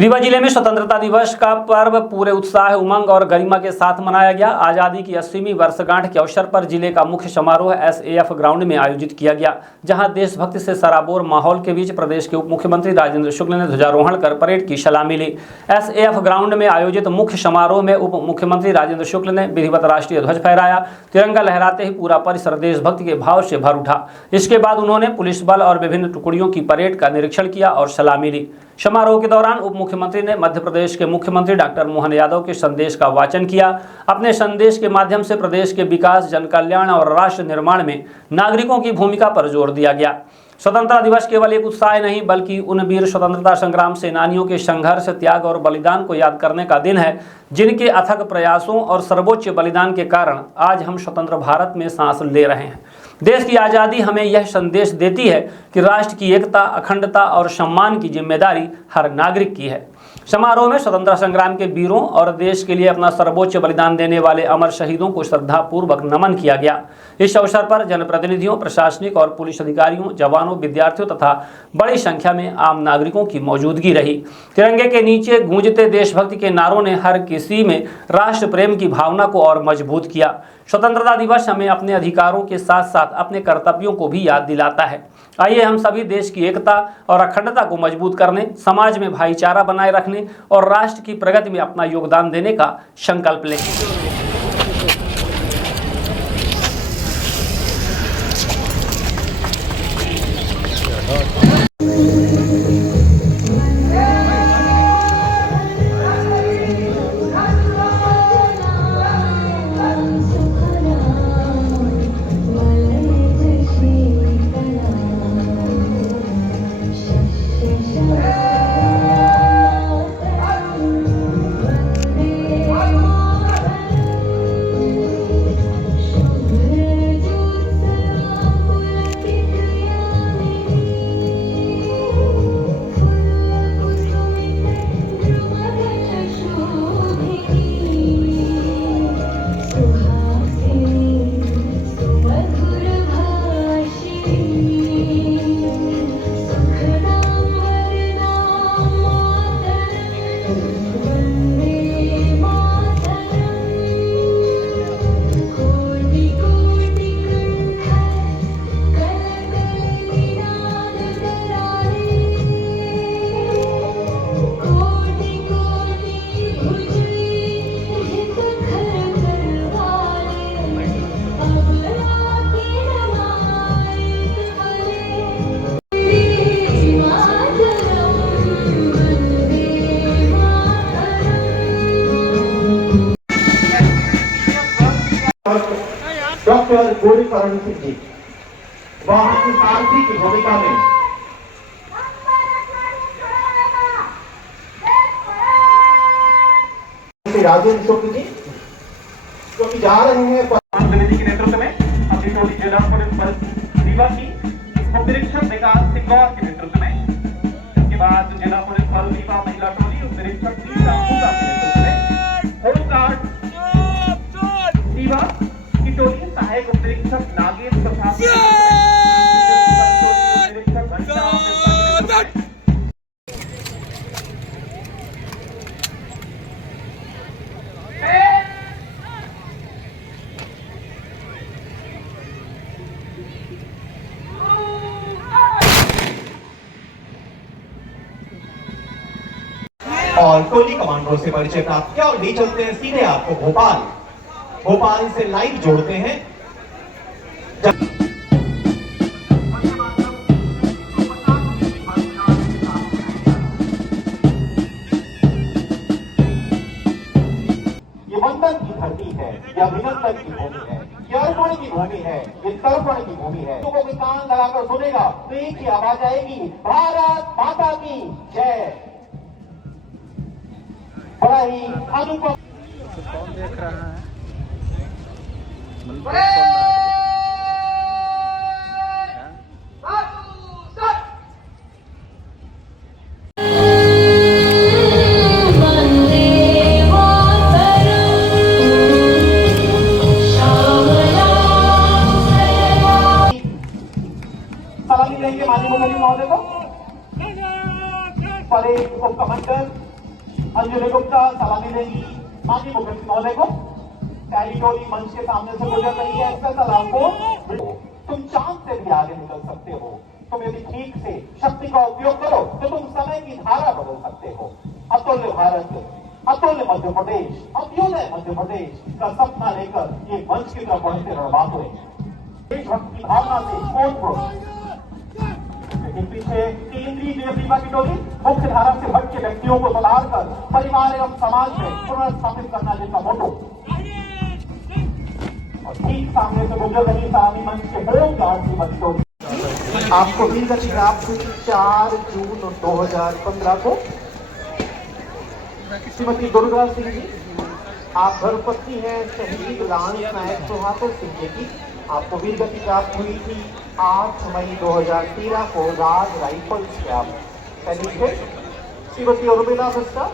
रीवा जिले में स्वतंत्रता दिवस का पर्व पूरे उत्साह, उमंग और गरिमा के साथ मनाया गया। आज़ादी की 80वीं वर्षगांठ के अवसर पर जिले का मुख्य समारोह एसएएफ ग्राउंड में आयोजित किया गया, जहां देशभक्ति से सराबोर माहौल के बीच प्रदेश के उप मुख्यमंत्री राजेंद्र शुक्ल ने ध्वजारोहण कर परेड की सलामी ली। एसएएफ ग्राउंड में आयोजित मुख्य समारोह में उप मुख्यमंत्री राजेंद्र शुक्ल ने विधिवत राष्ट्रीय ध्वज फहराया। तिरंगा लहराते ही पूरा परिसर देशभक्ति के भाव से भर उठा। इसके बाद उन्होंने पुलिस बल और विभिन्न टुकड़ियों की परेड का निरीक्षण किया और सलामी ली। समारोह के दौरान उप मुख्यमंत्री ने मध्य प्रदेश के मुख्यमंत्री डॉक्टर मोहन यादव के संदेश का वाचन किया। अपने संदेश के माध्यम से प्रदेश के विकास, जन कल्याण और राष्ट्र निर्माण में नागरिकों की भूमिका पर जोर दिया गया। स्वतंत्रता दिवस केवल एक उत्साह नहीं, बल्कि उन वीर स्वतंत्रता संग्राम सेनानियों के संघर्ष, त्याग और बलिदान को याद करने का दिन है, जिनके अथक प्रयासों और सर्वोच्च बलिदान के कारण आज हम स्वतंत्र भारत में सांस ले रहे हैं। देश की आज़ादी हमें यह संदेश देती है कि राष्ट्र की एकता, अखंडता और सम्मान की जिम्मेदारी हर नागरिक की है। समारोह में स्वतंत्रता संग्राम के वीरों और देश के लिए अपना सर्वोच्च बलिदान देने वाले अमर शहीदों को श्रद्धापूर्वक नमन किया गया। इस अवसर पर जनप्रतिनिधियों, प्रशासनिक और पुलिस अधिकारियों, जवानों, विद्यार्थियों तथा बड़ी संख्या में आम नागरिकों की मौजूदगी रही। तिरंगे के नीचे गूंजते देशभक्ति के नारों ने हर किसी में राष्ट्र प्रेम की भावना को और मजबूत किया। स्वतंत्रता दिवस हमें अपने अधिकारों के साथ साथ अपने कर्तव्यों को भी याद दिलाता है। आइए हम सभी देश की एकता और अखंडता को मजबूत करने, समाज में भाईचारा बनाए रखने और राष्ट्र की प्रगति में अपना योगदान देने का संकल्प लें। डॉक्टर गोरी करण सिंह जी वहां की सारथी की भूमिका में राजेंद्र शुक्ल जी जो कि जा रहे हैं समिति के नेतृत्व में अपनी टोली जिला पुलिस रीवा की उप निरीक्षक विकास सिंह गौर के नेतृत्व में, इसके बाद जिला पुलिस बल रीवा महिला टोली उप निरीक्षक के नेतृत्व में, होमगार्ड रीवा की टोली सहायक उप निरीक्षक नागेश प्रसाद और टोली कमांडरों से परिचय प्राप्त किया और ले चलते हैं सीधे आपको भोपाल से लाइव जोड़ते हैं। ये वंदन की धरती है, या अभिनंदन की भूमि है, ये अर्पण की भूमि है, ये तर्पण की भूमि है। लोगों के कान लगाकर सुनेगा तो एक ही आवाज आएगी, भारत माता की जय। बड़ा ही अनुपम कौन देख रहा है? सलामी देंगे माननीय मुख्यमंत्री महोदय को। परेड को कमांडर अंजलि गुप्ता सलामी देंगी माननीय मुख्यमंत्री महोदय को। टेरिटोरी मंच के सामने से गुजर रही है स्पेशल आपको। तुम चांद से भी आगे निकल सकते हो। तुम यदि ठीक से शक्ति का उपयोग करो तो तुम समय की धारा बदल सकते हो। अतुल्य भारत, अतुल्य मध्य प्रदेश, अत्योदय मध्य प्रदेश का सपना लेकर ये मंच की तरफ बढ़ते रणबात हुए। देशभक्त की भावना से ओतप्रोत। लेकिन पीछे केंद्रीय प्रतिभा की टोली मुख्य धारा से भटके व्यक्तियों को सुधारकर परिवार एवं समाज में पुनर्स्थापित करना जिसका मोटो। और ठीक सामने से गुजर रही सलामी मंच के होम गार्ड की बच्चों आपको भी गति प्राप्त हुई 4 जून 2015 को। श्रीमती दुर्गा सिंह जी, आप धर्मपत्नी हैं शहीद लांस नायक सुहाकर सिंह जी की। आपको वीर गति प्राप्त हुई थी 8 मई 2013 को राज राइफल्स के आप सैनिक थे। श्रीमती उर्मिला मिश्रा,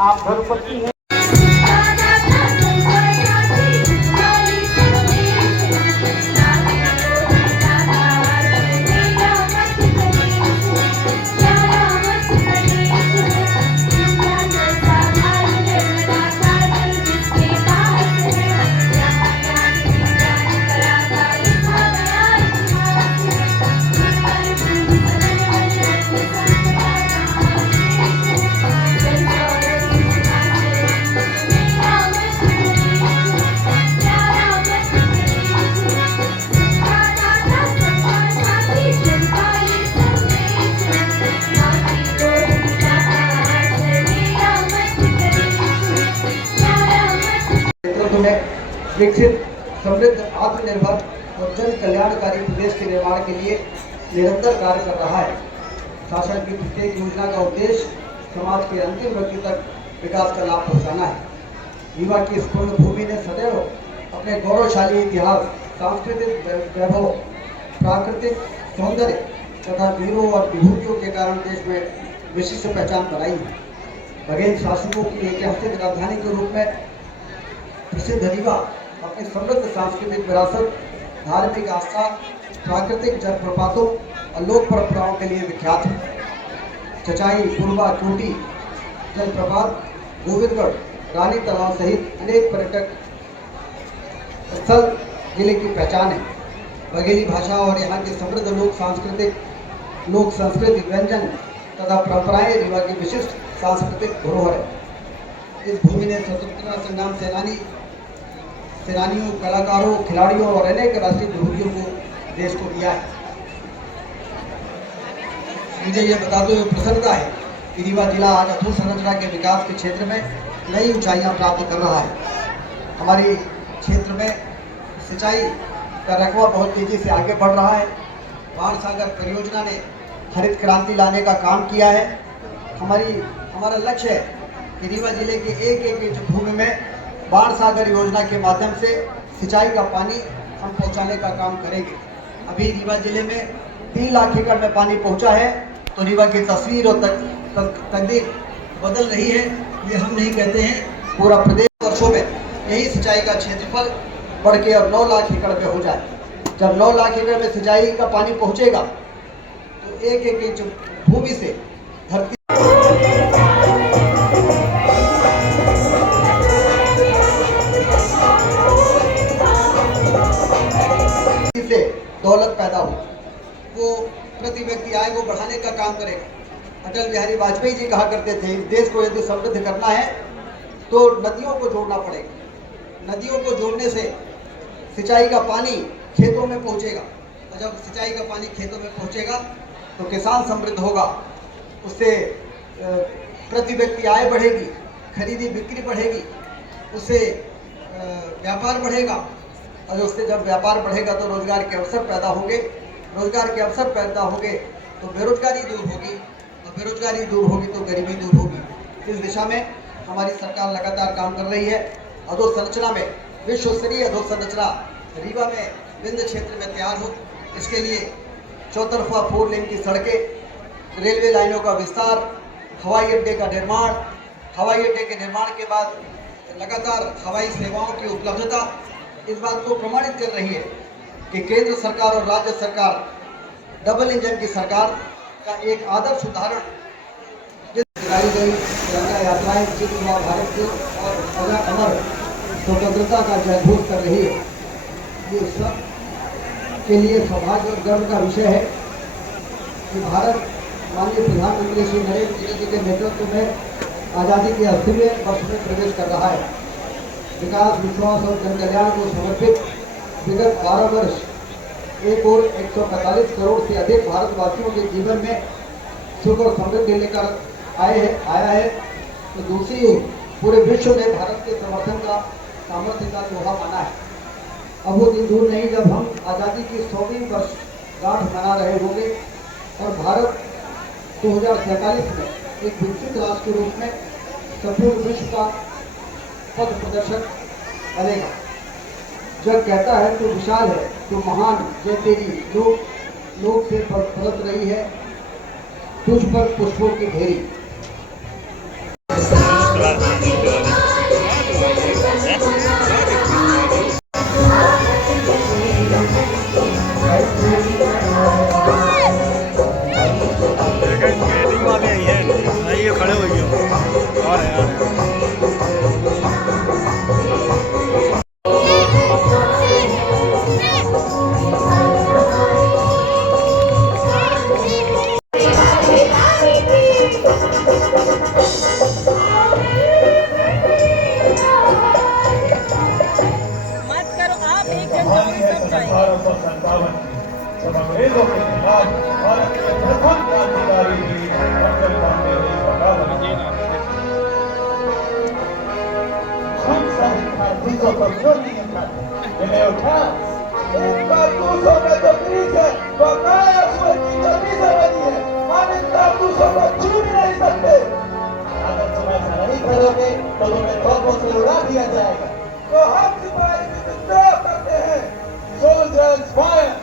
आप धर्मपत्नी हैं विकसित, समृद्ध, आत्मनिर्भर और जन कल्याणकारी प्रदेश के निर्माण के लिए निरंतर कार्य कर रहा है। शासन की प्रत्येक योजना का उद्देश्य समाज के अंतिम व्यक्ति तक विकास का लाभ पहुंचाना है। रीवा की इस पुण्य भूमि ने सदैव अपने गौरवशाली इतिहास, सांस्कृतिक वैभव, प्राकृतिक सौंदर्य तथा वीरों और विभूतियों के कारण देश में विशिष्ट पहचान बनाई है। बघेल शासकों की ऐतिहासिक राजधानी के रूप में प्रसिद्ध रीवा अपनी समृद्ध सांस्कृतिक विरासत, धार्मिक आस्था, प्राकृतिक जलप्रपातों और लोक परंपराओं के लिए विख्यात है। चचाई, पूर्वा, चोटी जलप्रपात, गोविंदगढ़, रानी तालाब सहित अनेक पर्यटक स्थल जिले की पहचान है। बघेली भाषा और यहाँ की समृद्ध लोक संस्कृति, व्यंजन तथा परंपराएं रीवा की विशिष्ट सांस्कृतिक धरोहर है। इस भूमि ने स्वतंत्रता संग्राम सेनानियों, कलाकारों, खिलाड़ियों और अनेक राष्ट्रीय विभूतियों को देश को दिया है। मुझे यह बताते हुए प्रसन्नता है कि रीवा जिला आज अधोसंरचना के विकास के क्षेत्र में नई ऊंचाइयां प्राप्त कर रहा है। हमारे क्षेत्र में सिंचाई का रकबा बहुत तेजी से आगे बढ़ रहा है। बाण सागर परियोजना ने हरित क्रांति लाने का काम किया है। हमारा लक्ष्य है कि रीवा जिले के एक इंच भूमि में बाण सागर योजना के माध्यम से सिंचाई का पानी हम पहुंचाने का काम करेंगे। अभी रीवा जिले में 3 लाख एकड़ में पानी पहुंचा है, तो रीवा की तस्वीर और तकदीर बदल रही है। ये हम नहीं कहते हैं, पूरा प्रदेश वर्षों में यही सिंचाई का क्षेत्रफल बढ़ के अब 9 लाख एकड़ में हो जाए। जब 9 लाख एकड़ में सिंचाई का पानी पहुंचेगा तो एक इंच भूमि से धरती से दौलत पैदा हो, वो प्रति व्यक्ति आय को बढ़ाने का काम करेगा। अटल बिहारी वाजपेयी जी कहा करते थे, इस देश को यदि समृद्ध करना है तो नदियों को जोड़ना पड़ेगा। नदियों को जोड़ने से सिंचाई का पानी खेतों में पहुंचेगा, और जब सिंचाई का पानी खेतों में पहुंचेगा तो किसान समृद्ध होगा। उससे प्रति व्यक्ति आय बढ़ेगी, खरीदी बिक्री बढ़ेगी, उससे व्यापार बढ़ेगा, और उससे जब व्यापार बढ़ेगा तो रोजगार के अवसर पैदा होंगे। रोजगार के अवसर पैदा होंगे तो बेरोजगारी दूर होगी, और बेरोजगारी दूर होगी तो गरीबी दूर होगी। इस दिशा में हमारी सरकार लगातार काम कर रही है। अधोसंरचना में विश्व स्तरीय अधोसंरचना रीवा में विंध्य क्षेत्र में तैयार हो, इसके लिए चौतरफा 4 लेन की सड़कें, रेलवे लाइनों का विस्तार, हवाई अड्डे का निर्माण, हवाई अड्डे के निर्माण के बाद लगातार हवाई सेवाओं की उपलब्धता इस बात को प्रमाणित कर रही है कि केंद्र सरकार और राज्य सरकार डबल इंजन की सरकार का एक आदर्श उदाहरण चलाई गई तिरंगा यात्राएं चित्र हुआ भारत की और अमर स्वतंत्रता का जयघोष कर रही है। ये सब के लिए सौभाग्य और गर्व का विषय है कि भारत माननीय प्रधानमंत्री श्री नरेंद्र मोदी जी के नेतृत्व में आज़ादी के 80वें वर्ष में प्रवेश कर रहा है। विकास, विश्वास और जन कल्याण को समर्पित विगत 12 वर्ष एक और 145 करोड़ से अधिक भारतवासियों के जीवन में सुख और समृद्धि लेकर आया है। तो दूसरी ओर पूरे विश्व ने भारत के समर्थन का सामर्थ्य का लोहा माना है। अब वो दिन दूर नहीं जब हम आज़ादी की 100वीं वर्षगांठ मना रहे होंगे और भारत 2047 में एक विकसित राष्ट्र के रूप में संपूर्ण विश्व का पथ प्रदर्शक बनेगा। जग कहता है तो विशाल है, तो महान जय तेरी लोक से पलट रही है, तुझ पर पुष्पों की ढेरी। खड़े हो गए और जब अंग्रेजों के खिलाफ भारत के प्रथम क्रांतिकारी भी डॉक्टर रामदेव हम सब कारतूसों को क्यों नहीं उठाते? जिन्हें उठा इन कारतूसों में जो ग्रीस है वो काया सूरज की चर्बी से बनी है। हम इन कारतूसों को छू भी नहीं सकते। अगर तुम ऐसा नहीं करोगे तो तुम्हें तोपों से उड़ा दिया जाएगा। तो हम सिपाही विद्रोह करते हैं। Soldiers fire!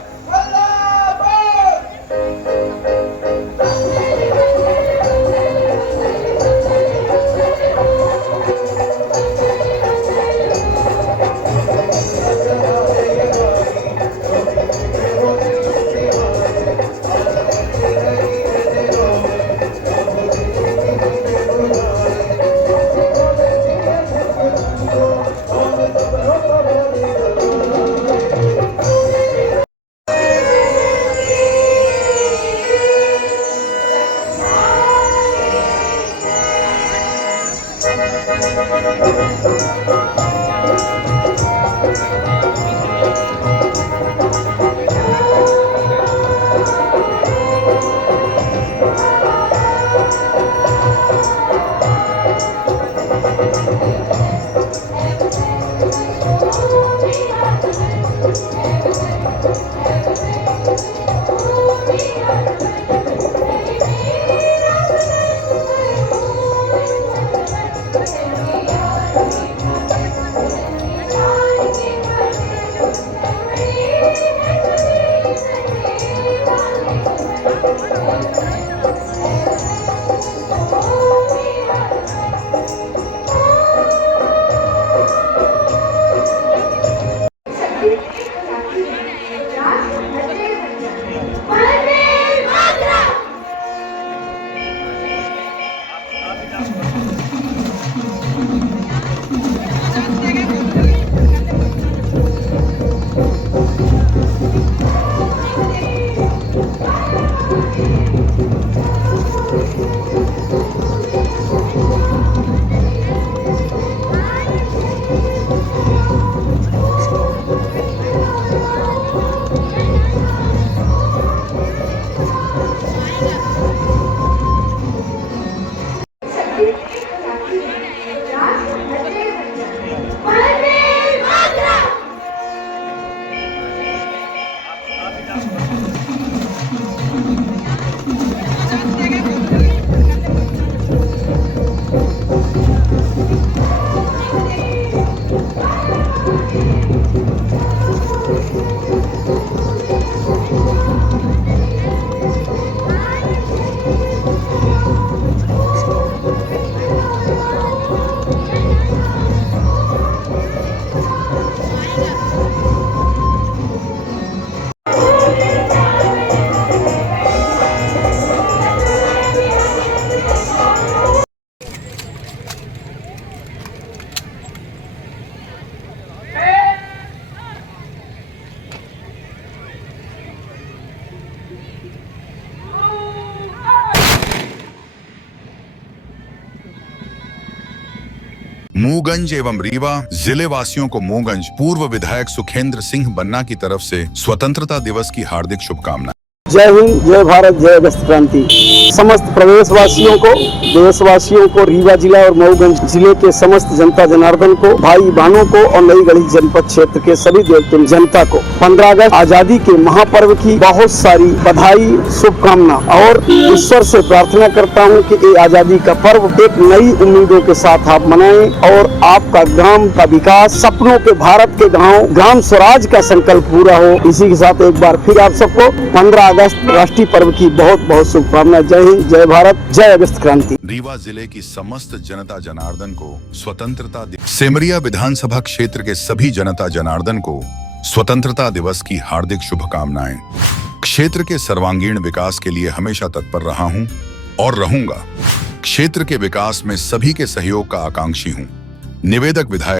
मूगंज एवं रीवा जिले वासियों को मूगंज पूर्व विधायक सुखेंद्र सिंह बन्ना की तरफ से स्वतंत्रता दिवस की हार्दिक शुभकामनाएं। जय हिंद, जय भारत, जय अगस्त क्रांति। समस्त प्रदेशवासियों को, देशवासियों को, रीवा जिला और मऊगंज जिले के समस्त जनता जनार्दन को, भाई बहनों को और नई गढ़ी जनपद क्षेत्र के सभी देवतुल्य जनता को 15 अगस्त आजादी के महापर्व की बहुत सारी बधाई, शुभकामना और ईश्वर से प्रार्थना करता हूं कि ये आजादी का पर्व एक नई उम्मीदों के साथ आप मनाएं और आपका ग्राम का विकास, सपनों के भारत के गाँव, ग्राम स्वराज का संकल्प पूरा हो। इसी के साथ एक बार फिर आप सबको 15 अगस्त राष्ट्रीय पर्व की बहुत बहुत शुभकामनाएं। जय हिंद, जय भारत, जय अगस्त क्रांति। रीवा जिले की समस्त जनता जनार्दन को स्वतंत्रता दिवस, सेमरिया विधानसभा क्षेत्र के सभी जनता जनार्दन को स्वतंत्रता दिवस की हार्दिक शुभकामनाएं। क्षेत्र के सर्वांगीण विकास के लिए हमेशा तत्पर रहा हूं और रहूंगा। क्षेत्र के विकास में सभी के सहयोग का आकांक्षी हूं। निवेदक विधायक